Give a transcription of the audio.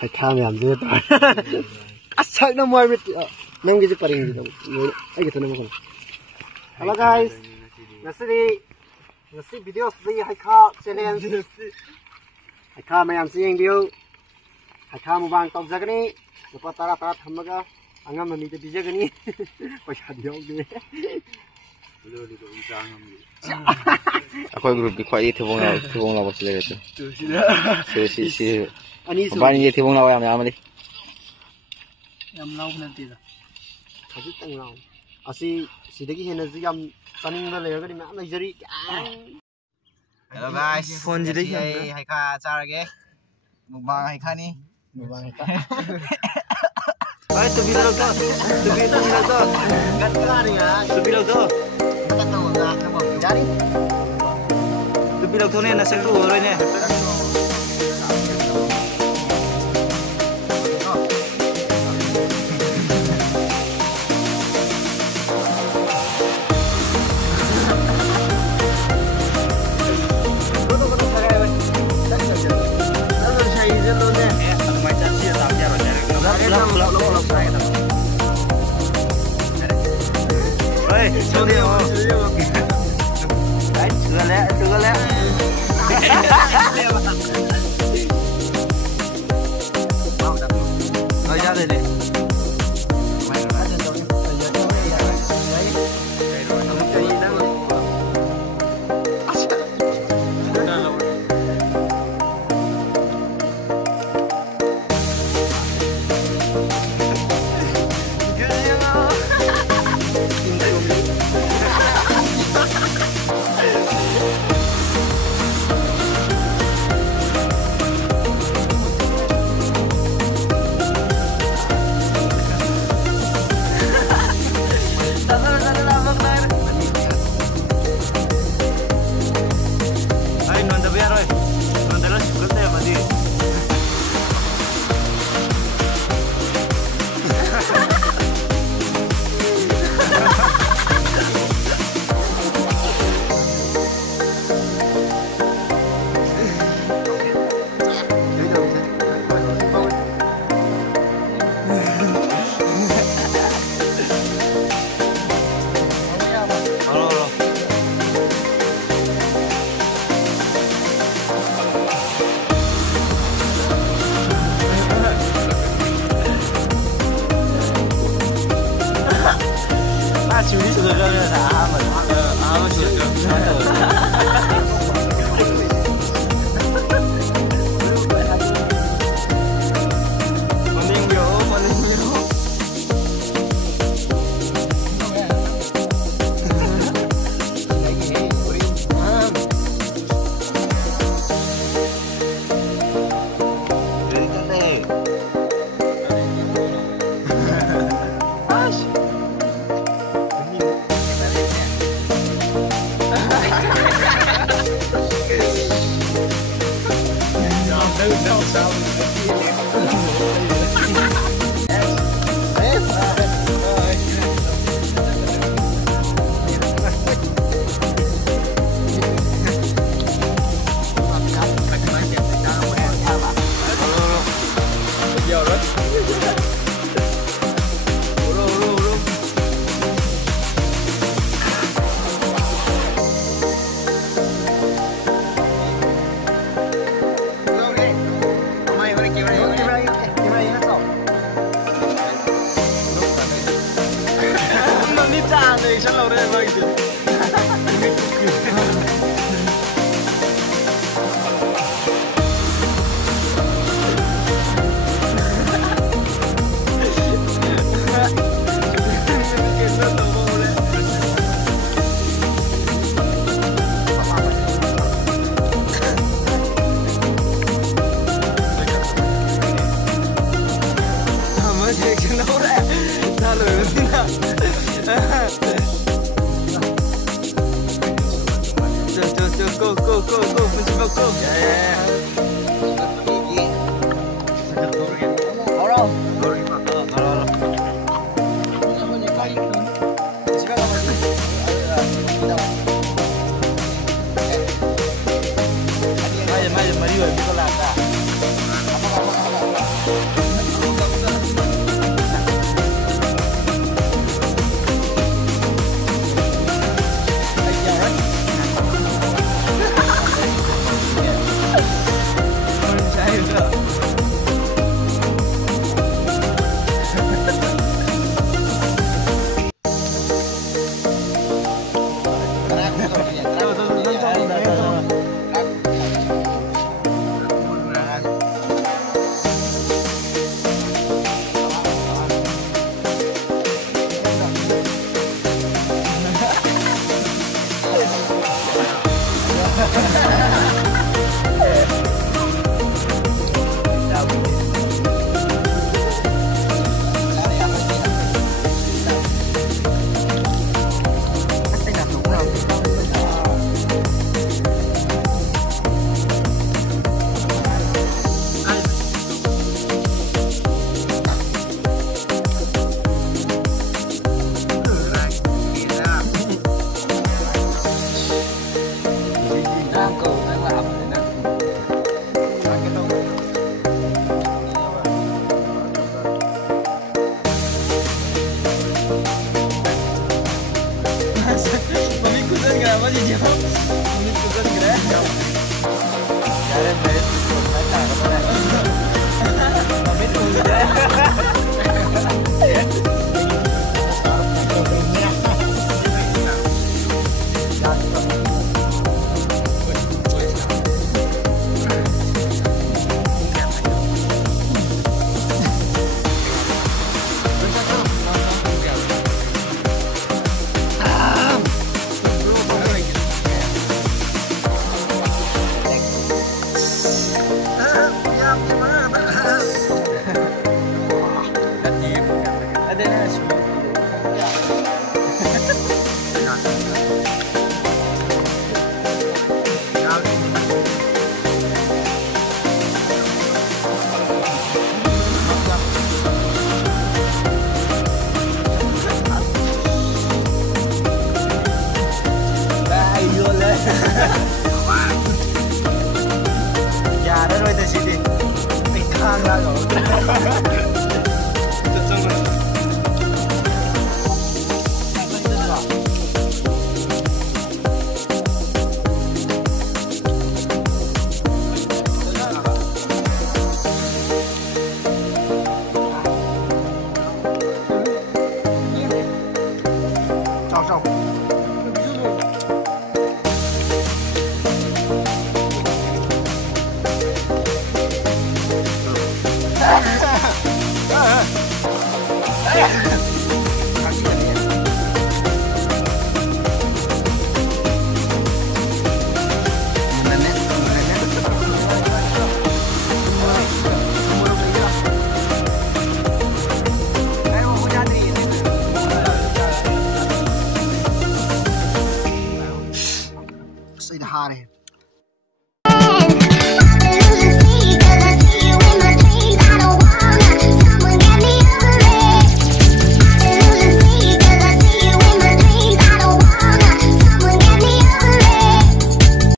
Haikham yam je ta. Asak na moy bit. Nang gi paring gi. Ai gitu nama kan. Halo guys. Ngasi video di Haikha channel. Haikha mayam sing dio. Haikha mubang top jagani. Lupa tara thamaga. Angam mami te bijagani. Paisa dio ge. Aku grup di kuai thibong la bos le gitu. Si Ani so. Bani ye thibong la yam amali. Yam lau nanti da. Khaju tang lau. Asi sidagi hena ji yam taning ba le ga ni ma jari. Hello guys. Phone ji dei Haikha charage. Mukbang Haikha ni. Mubang Haikha. Ai tu bilang to. Gan kali ya. Tu bilang to. Tu bilang to ne na sekru rồi ne. Oi, cho đi không? Đấy, chưa lẽ. Rồi ra đây đi. Say the hot